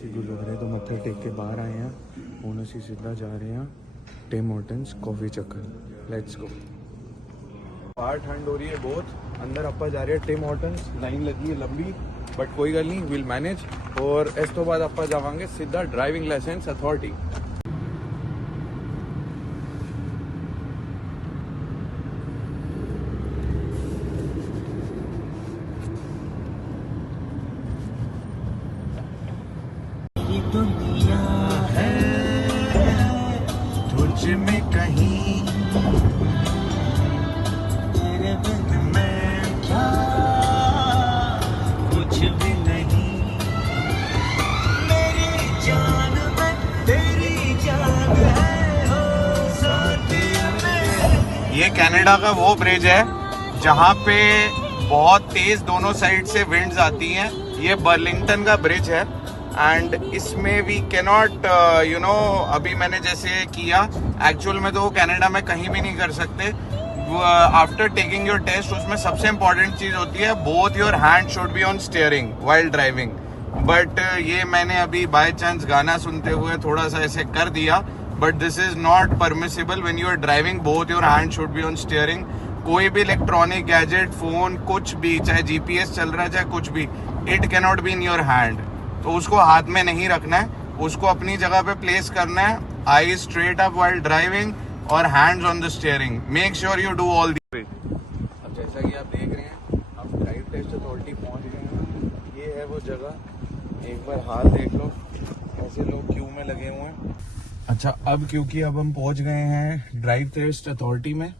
सी गुरुद्वारे तो मत्था टेक के बाहर आए हैं। ਹੁਣ ਅਸੀਂ ਸਿੱਧਾ जा रहे हैं टिम हॉर्टन्स कॉफ़ी चक्कर। Let's go. बाहर ठंड हो रही है बहुत, अंदर अपा जा रहे हैं टिम हॉर्टन्स। लाइन लगी है लंबी, बट कोई गल नहीं, विल मैनेज। और इस तो बाद अपा जावांगे सीधा ड्राइविंग लाइसेंस अथॉरिटी। दुनिया है तुझ में कहीं, तेरे बिन मैं क्या, कुछ भी नहीं। मेरी जान में तेरी जान है, हो साथी में। ये कनाडा का वो ब्रिज है जहाँ पे बहुत तेज दोनों साइड से विंड्स आती हैं। ये बर्लिंगटन का ब्रिज है एंड इसमें वी कैनॉट अभी मैंने जैसे किया, एक्चुअल में तो वो कनाडा में कहीं भी नहीं कर सकते। आफ्टर टेकिंग योर टेस्ट उसमें सबसे इंपॉर्टेंट चीज होती है both your hand should be on steering while driving. But ये मैंने अभी बाय चांस गाना सुनते हुए थोड़ा सा ऐसे कर दिया, but this is not permissible. When you are driving both your hand should be on steering. कोई भी इलेक्ट्रॉनिक गैजेट, फोन, कुछ भी, चाहे जीपीएस चल रहा है चाहे कुछ भी, it cannot be in your hand. तो उसको हाथ में नहीं रखना है, उसको अपनी जगह पे प्लेस करना है। आई स्ट्रेट अप व्हाइल ड्राइविंग और hands on the steering. Make sure you do all the. अब जैसा कि आप देख रहे हैं, हम ड्राइव टेस्ट अथॉरिटी पहुंच गए हैं। ये है वो जगह, एक बार हाल देख लो, ऐसे लोग क्यू में लगे हुए हैं। अच्छा, अब क्योंकि अब हम पहुंच गए हैं ड्राइव टेस्ट अथॉरिटी में,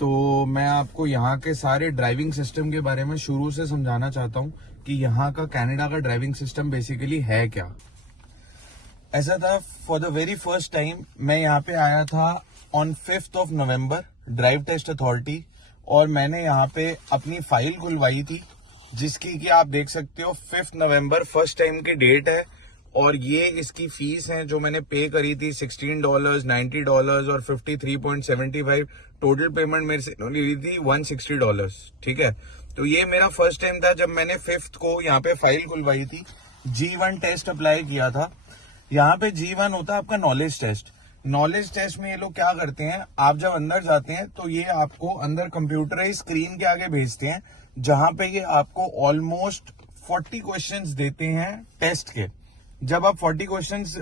तो मैं आपको यहाँ के सारे ड्राइविंग सिस्टम के बारे में शुरू से समझाना चाहता हूँ कि यहाँ का कनाडा का ड्राइविंग सिस्टम बेसिकली है क्या। ऐसा था, for the very first time मैं यहाँ पे आया था on 5th of November drive test authority, और मैंने यहाँ पे अपनी फाइल खुलवाई थी जिसकी कि आप देख सकते हो 5 नवंबर फर्स्ट टाइम की डेट है। और ये इसकी फीस है जो मैंने पे करी थी $16, $90 और $53.75। टोटल पेमेंट मेरे से इन्होंने ली थी $160। ठीक है, तो ये मेरा फर्स्ट टाइम था जब मैंने 5th को यहाँ पे फाइल खुलवाई थी। G1 टेस्ट अप्लाई किया था। यहाँ पे G1 होता है आपका नॉलेज टेस्ट। नॉलेज टेस्ट में ये लोग क्या करते हैं, आप जब अंदर जाते हैं तो ये आपको अंदर कंप्यूटराइज स्क्रीन के आगे भेजते हैं, जहां पे ये आपको ऑलमोस्ट 40 क्वेश्चंस देते हैं टेस्ट के। जब आप 40 क्वेश्चंस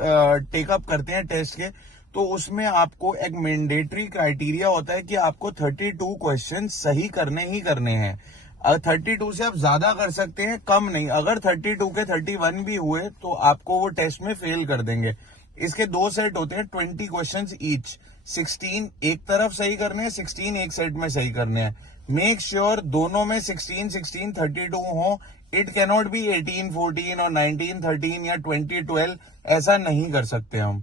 टेकअप करते हैं टेस्ट के, तो उसमें आपको एक मैंडेटरी क्राइटेरिया होता है कि आपको 32 क्वेश्चन सही करने ही करने हैं। 32 से आप ज्यादा कर सकते हैं, कम नहीं। अगर 32 के 31 भी हुए तो आपको वो टेस्ट में फेल कर देंगे। इसके दो सेट होते हैं, 20 क्वेश्चंस ईच। 16 एक तरफ सही करने हैं, 16 एक सेट में सही करने हैं। मेक श्योर दोनों में 16, 16, 32 हो। इट कैनॉट बी 18, 14 और 19, 13 या 20, 12। ऐसा नहीं कर सकते हम।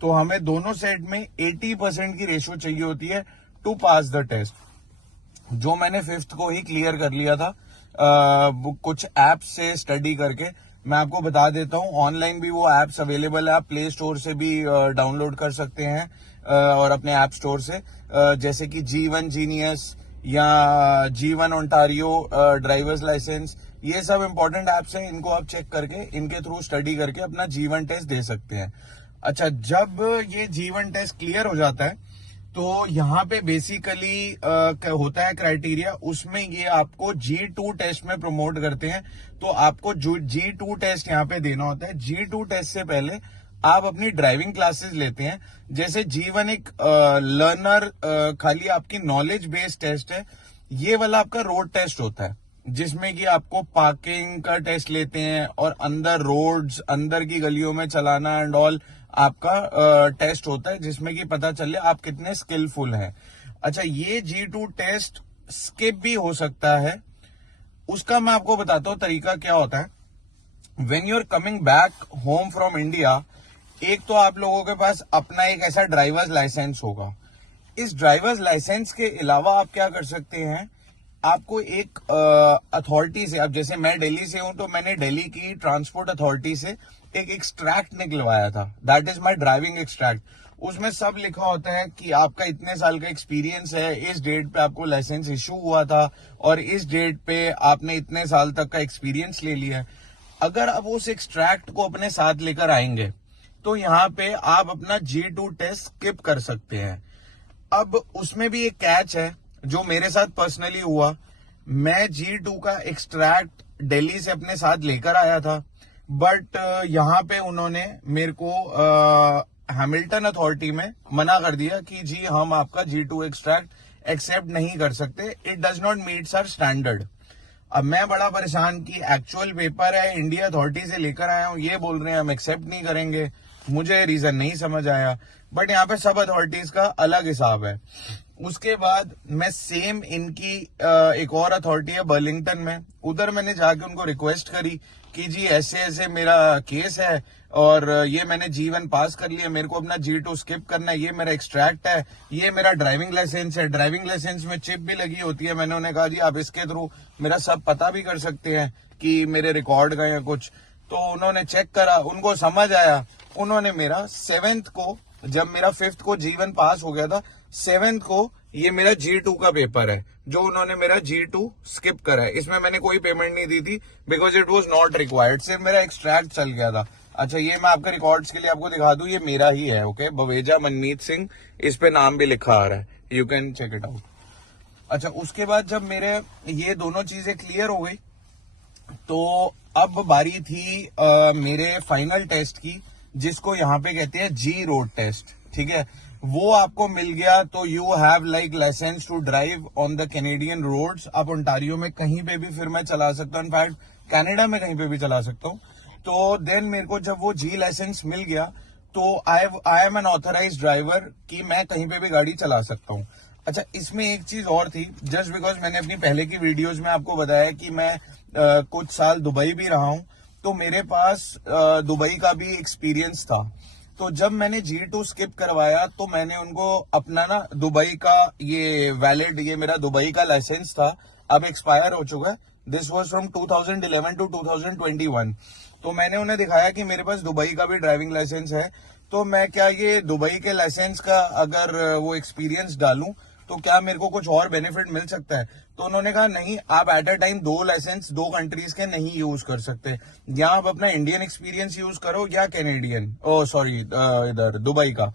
तो हमें दोनों सेट में 80% की रेशो चाहिए होती है टू पास द टेस्ट, जो मैंने 5th को ही क्लियर कर लिया था कुछ ऐप से स्टडी करके। मैं आपको बता देता हूँ, ऑनलाइन भी वो ऐप्स अवेलेबल है, आप प्ले स्टोर से भी डाउनलोड कर सकते हैं और अपने ऐप स्टोर से, जैसे कि G1 जीनियस या G1 ओंटारियो ड्राइवर्स लाइसेंस। ये सब इंपॉर्टेंट ऐप्स हैं, इनको आप चेक करके इनके थ्रू स्टडी करके अपना G1 टेस्ट दे सकते हैं। अच्छा, जब ये G1 टेस्ट क्लियर हो जाता है तो यहाँ पे बेसिकली होता है क्राइटेरिया, उसमें ये आपको G2 टेस्ट में प्रमोट करते हैं। तो आपको जो G2 टेस्ट यहाँ पे देना होता है। G2 टेस्ट से पहले आप अपनी ड्राइविंग क्लासेस लेते हैं। जैसे G1 एक लर्नर खाली आपकी नॉलेज बेस्ड टेस्ट है, ये वाला आपका रोड टेस्ट होता है, जिसमें कि आपको पार्किंग का टेस्ट लेते हैं और अंदर रोड्स, अंदर की गलियों में चलाना एंड ऑल आपका टेस्ट होता है, जिसमें कि पता चले आप कितने स्किलफुल हैं। अच्छा, ये G2 टेस्ट स्किप भी हो सकता है। उसका मैं आपको बताता हूँ तरीका क्या होता है। When you are coming back home from India, एक तो आप लोगों के पास अपना एक ऐसा ड्राइवर्स लाइसेंस होगा। इस ड्राइवर्स लाइसेंस के अलावा आप क्या कर सकते हैं, आपको एक अथॉरिटी से, अब जैसे मैं दिल्ली से हूं तो मैंने दिल्ली की ट्रांसपोर्ट अथॉरिटी से एक एक्सट्रैक्ट निकलवाया था, that is my driving extract. उसमें सब लिखा होता है कि आपका इतने साल का एक्सपीरियंस है, इस डेट पे आपको लाइसेंस इशू हुआ था और इस डेट पे आपने इतने साल तक का एक्सपीरियंस ले लिया है। अगर आप उस एक्सट्रैक्ट को अपने साथ लेकर आएंगे तो यहाँ पे आप अपना G2 टेस्ट स्किप कर सकते हैं। अब उसमें भी एक कैच है जो मेरे साथ पर्सनली हुआ। मैं G2 का एक्सट्रैक्ट दिल्ली से अपने साथ लेकर आया था, बट यहाँ पे उन्होंने मेरे को हैमिल्टन अथॉरिटी में मना कर दिया कि जी हम आपका G2 एक्सट्रैक्ट एक्सेप्ट नहीं कर सकते, it does not meets our standard. अब मैं बड़ा परेशान कि एक्चुअल पेपर है, इंडिया अथॉरिटी से लेकर आया हूँ, ये बोल रहे हैं हम एक्सेप्ट नहीं करेंगे। मुझे रीजन नहीं समझ आया, बट यहाँ पे सब अथॉरिटीज का अलग हिसाब है। उसके बाद मैं सेम इनकी एक और अथॉरिटी है बर्लिंगटन में, उधर मैंने जाके उनको रिक्वेस्ट करी कि जी ऐसे ऐसे मेरा केस है और ये मैंने G1 पास कर लिया, मेरे को अपना G2 स्किप करना है, ये मेरा एक्सट्रैक्ट है, ये मेरा ड्राइविंग लाइसेंस है, ड्राइविंग लाइसेंस में चिप भी लगी होती है। मैंने उन्हें कहा जी आप इसके थ्रू मेरा सब पता भी कर सकते हैं कि मेरे रिकॉर्ड गए हैं कुछ। तो उन्होंने चेक करा, उनको समझ आया, उन्होंने मेरा 7th को, जब मेरा 5th को G1 पास हो गया था, 7th को ये मेरा G2 का पेपर है जो उन्होंने मेरा G2 स्किप करा है। इसमें मैंने कोई पेमेंट नहीं दी थी because it was not required, सिर्फ मेरा एक्सट्रैक्ट चल गया था। अच्छा ये मैं आपके रिकॉर्ड्स के लिए आपको दिखा दूं, ये मेरा ही है, ओके, बवेजा मनमीत सिंह, इस पे नाम भी लिखा आ रहा है, you can check it out. अच्छा उसके बाद जब मेरे ये दोनों चीजें क्लियर हो गई तो अब बारी थी मेरे फाइनल टेस्ट की, जिसको यहाँ पे कहते हैं G रोड टेस्ट, ठीक है। वो आपको मिल गया तो you have like licence to drive on the Canadian roads. आप ओंटारियो में कहीं पे भी फिर मैं चला सकता हूँ, इनफैक्ट कनाडा में कहीं पे भी चला सकता हूँ। तो देन मेरे को जब वो G लाइसेंस मिल गया तो I am an authorised driver कि मैं कहीं पे भी गाड़ी चला सकता हूँ। अच्छा इसमें एक चीज और थी, जस्ट बिकॉज मैंने अपनी पहले की वीडियोज में आपको बताया कि मैं कुछ साल दुबई भी रहा हूँ, तो मेरे पास दुबई का भी एक्सपीरियंस था। तो जब मैंने G2 स्किप करवाया तो मैंने उनको अपना ना दुबई का ये वैलिड, ये मेरा दुबई का लाइसेंस था, अब एक्सपायर हो चुका है, दिस वाज फ्रॉम 2011 टू 2021। तो मैंने उन्हें दिखाया कि मेरे पास दुबई का भी ड्राइविंग लाइसेंस है, तो मैं क्या ये दुबई के लाइसेंस का अगर वो एक्सपीरियंस डालूं तो क्या मेरे को कुछ और बेनिफिट मिल सकता है। तो उन्होंने कहा नहीं, आप at a time 2 licence 2 countries के नहीं यूज कर सकते, या आप अपना इंडियन एक्सपीरियंस यूज करो या कैनेडियन, इधर दुबई का।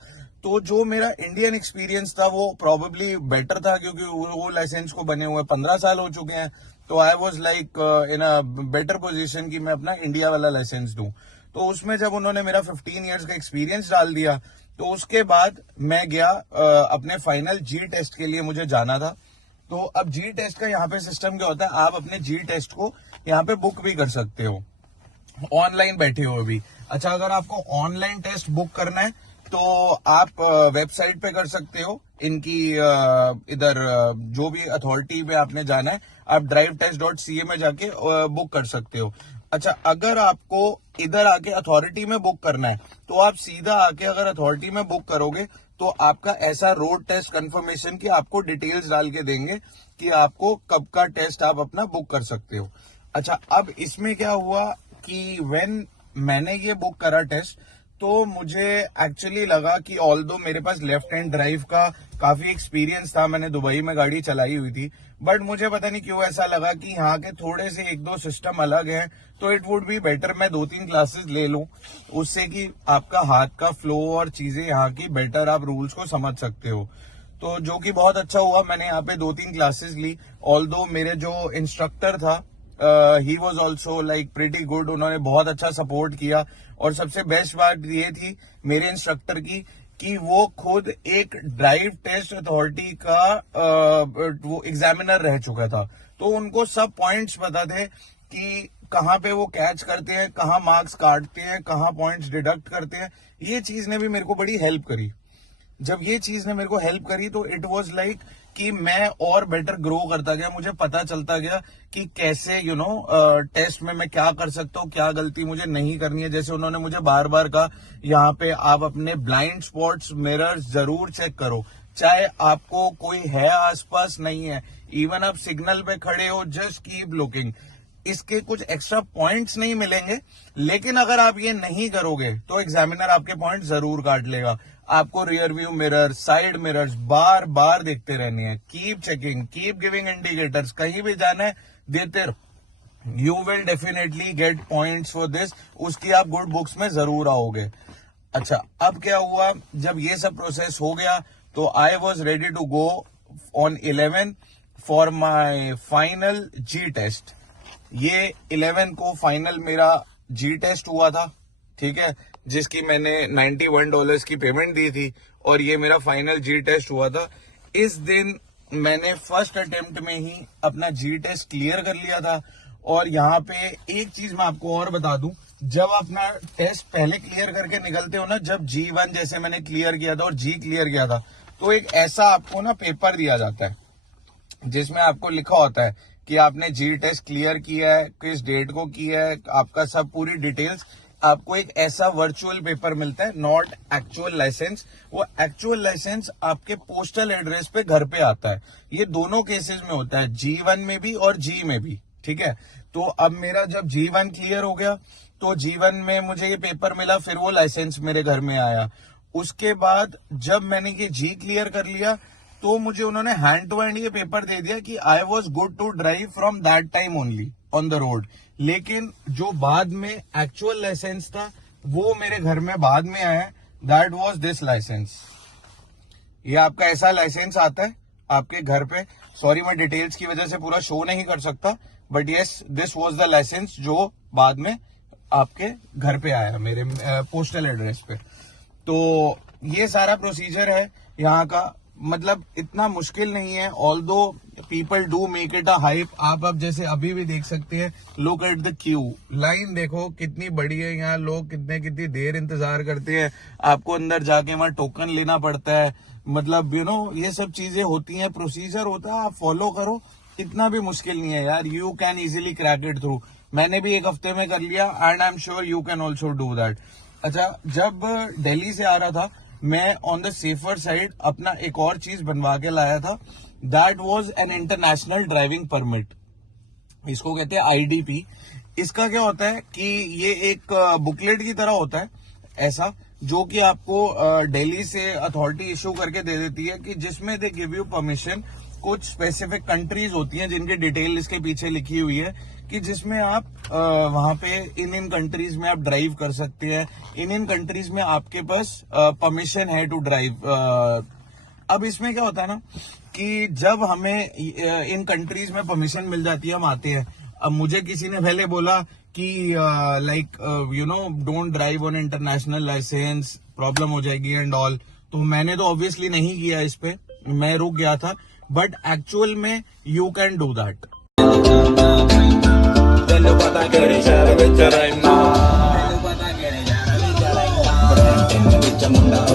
तो जो मेरा इंडियन एक्सपीरियंस था वो प्रोबेबली बेटर था, क्योंकि वो लाइसेंस को बने हुए 15 साल हो चुके हैं, तो I was like in a better position कि मैं अपना इंडिया वाला लाइसेंस दूं। तो उसमें जब उन्होंने मेरा 15 ईयर्स का एक्सपीरियंस डाल दिया तो उसके बाद मैं गया अपने फाइनल G टेस्ट के लिए, मुझे जाना था। तो अब G टेस्ट का यहाँ पे सिस्टम क्या होता है, आप अपने G टेस्ट को यहाँ पे बुक भी कर सकते हो ऑनलाइन बैठे हुए भी। अच्छा अगर आपको ऑनलाइन टेस्ट बुक करना है तो आप वेबसाइट पे कर सकते हो इनकी, इधर जो भी अथॉरिटी में आपने जाना है आप drivetest.ca में जाके बुक कर सकते हो। अच्छा अगर आपको इधर आके अथॉरिटी में बुक करना है तो आप सीधा आके अगर अथॉरिटी में बुक करोगे तो आपका ऐसा रोड टेस्ट कंफर्मेशन की आपको डिटेल्स डाल के देंगे कि आपको कब का टेस्ट आप अपना बुक कर सकते हो। अच्छा अब इसमें क्या हुआ कि व्हेन मैंने ये बुक करा टेस्ट तो मुझे एक्चुअली लगा कि ऑल्दो मेरे पास लेफ्ट हैंड ड्राइव का काफी एक्सपीरियंस था, मैंने दुबई में गाड़ी चलाई हुई थी, बट मुझे पता नहीं क्यों ऐसा लगा कि यहाँ के थोड़े से 1-2 सिस्टम अलग हैं, तो इट वुड बी बेटर मैं 2-3 क्लासेस ले लूं, उससे कि आपका हाथ का फ्लो और चीजें यहाँ की बेटर आप रूल्स को समझ सकते हो। तो जो कि बहुत अच्छा हुआ, मैंने यहाँ पे 2-3 क्लासेस ली। ऑल्दो मेरे जो इंस्ट्रक्टर था he was also like pretty good, उन्होंने बहुत अच्छा सपोर्ट किया। और सबसे बेस्ट बात ये थी मेरे इंस्ट्रक्टर की कि वो खुद एक ड्राइव टेस्ट अथॉरिटी का वो एग्जामिनर रह चुका था, तो उनको सब पॉइंट्स पता थे कि कहाँ पे वो कैच करते हैं, कहाँ मार्क्स काटते हैं, कहाँ पॉइंट्स डिडक्ट करते हैं। ये चीज ने भी मेरे को बड़ी हेल्प करी। जब ये चीज ने मेरे को हेल्प करी तो इट वाज लाइक कि मैं और बेटर ग्रो करता गया, मुझे पता चलता गया कि कैसे टेस्ट में मैं क्या कर सकता हूँ, क्या गलती मुझे नहीं करनी है। जैसे उन्होंने मुझे बार बार कहा यहाँ पे आप अपने ब्लाइंड स्पॉट्स मिरर्स जरूर चेक करो, चाहे आपको कोई है आसपास नहीं है, इवन आप सिग्नल पे खड़े हो, जस्ट कीप लुकिंग। इसके कुछ एक्स्ट्रा पॉइंट्स नहीं मिलेंगे, लेकिन अगर आप ये नहीं करोगे तो एग्जामिनर आपके पॉइंट जरूर काट लेगा। आपको rear view mirror, side mirrors बार बार देखते रहने हैं, keep checking, keep giving indicators, कहीं भी जाना है देते रहो, you will definitely get points for this, उसकी आप गुड बुक्स में जरूर आओगे। अच्छा, अब क्या हुआ, जब ये सब प्रोसेस हो गया तो I was ready to go on 11 for my final G test. ये 11 को फाइनल मेरा जी टेस्ट हुआ था, ठीक है, जिसकी मैंने $91 की पेमेंट दी थी और ये मेरा फाइनल जी टेस्ट हुआ था। इस दिन मैंने फर्स्ट अटेम्प्ट में ही अपना जी टेस्ट क्लियर कर लिया था। और यहाँ पे एक चीज मैं आपको और बता दूं, जब अपना टेस्ट पहले क्लियर करके निकलते हो ना, जब G1 जैसे मैंने क्लियर किया था और जी क्लियर किया था, तो एक ऐसा आपको ना पेपर दिया जाता है जिसमें आपको लिखा होता है कि आपने जी टेस्ट क्लियर किया है, किस डेट को किया है, आपका सब पूरी डिटेल्स। आपको एक ऐसा वर्चुअल पेपर मिलता है, नॉट एक्चुअल लाइसेंस। वो एक्चुअल लाइसेंस आपके पोस्टल एड्रेस पे घर पे आता है। ये दोनों केसेस में होता है, G1 में भी और जी में भी, ठीक है। तो अब मेरा जब G1 क्लियर हो गया तो G1 में मुझे ये पेपर मिला, फिर वो लाइसेंस मेरे घर में आया। उसके बाद जब मैंने ये जी क्लियर कर लिया तो मुझे उन्होंने हैंड टू हैंड ये पेपर दे दिया कि I was good to drive from that time only on the road. लेकिन जो बाद में एक्चुअल लाइसेंस था वो मेरे घर में बाद में आया, दैट वॉज दिस लाइसेंस। ये आपका ऐसा लाइसेंस आता है आपके घर पे। सॉरी, मैं डिटेल्स की वजह से पूरा शो नहीं कर सकता, but yes, this was the licence जो बाद में आपके घर पे आया मेरे पोस्टल एड्रेस पे। तो ये सारा प्रोसीजर है यहाँ का, मतलब इतना मुश्किल नहीं है। Although people do make it a hype. आप अब जैसे अभी भी देख सकते हैं, look at the Q, line देखो कितनी बड़ी है यहाँ, लोग कितनी देर इंतजार करते हैं। आपको अंदर जाके वहां टोकन लेना पड़ता है, मतलब यू नो ये सब चीजें होती हैं, प्रोसीजर होता है, आप फॉलो करो। इतना भी मुश्किल नहीं है यार, you can easily crack it through. मैंने भी एक हफ्ते में कर लिया and I am sure you can also do that. अच्छा, जब दिल्ली से आ रहा था मैं ऑन द सेफर साइड अपना एक और चीज बनवा के लाया था, that was an international driving permit. इसको कहते हैं IDP। इसका क्या होता है कि ये एक बुकलेट की तरह होता है ऐसा, जो कि आपको दिल्ली से अथॉरिटी इशू करके दे देती है, कि जिसमें दे गिव यू परमिशन। कुछ स्पेसिफिक कंट्रीज होती हैं जिनकी डिटेल इसके पीछे लिखी हुई है, कि जिसमें आप वहां पे इन कंट्रीज में आप ड्राइव कर सकते हैं, इन कंट्रीज में आपके पास परमिशन है टू ड्राइव। अब इसमें क्या होता है ना कि जब हमें इन कंट्रीज में परमिशन मिल जाती है, हम आते हैं। अब मुझे किसी ने पहले बोला कि like you know don't drive on international licence, problem हो जाएगी एंड ऑल। तो मैंने तो ऑब्वियसली नहीं किया इस पे, मैं रुक गया था। बट एक्चुअल में यू कैन डू दैट। ਤੈਨੂੰ ਪਤਾ ਕਿਹੜੇ ਸ਼ਹਿਰ ਵਿੱਚ ਰਹਿਣਾ, ਤੈਨੂੰ ਪਤਾ ਕਿਹੜੇ ਸ਼ਹਿਰ ਵਿੱਚ ਰਹਿਣਾ, ਵਿੱਚ ਮੁੰਡਾ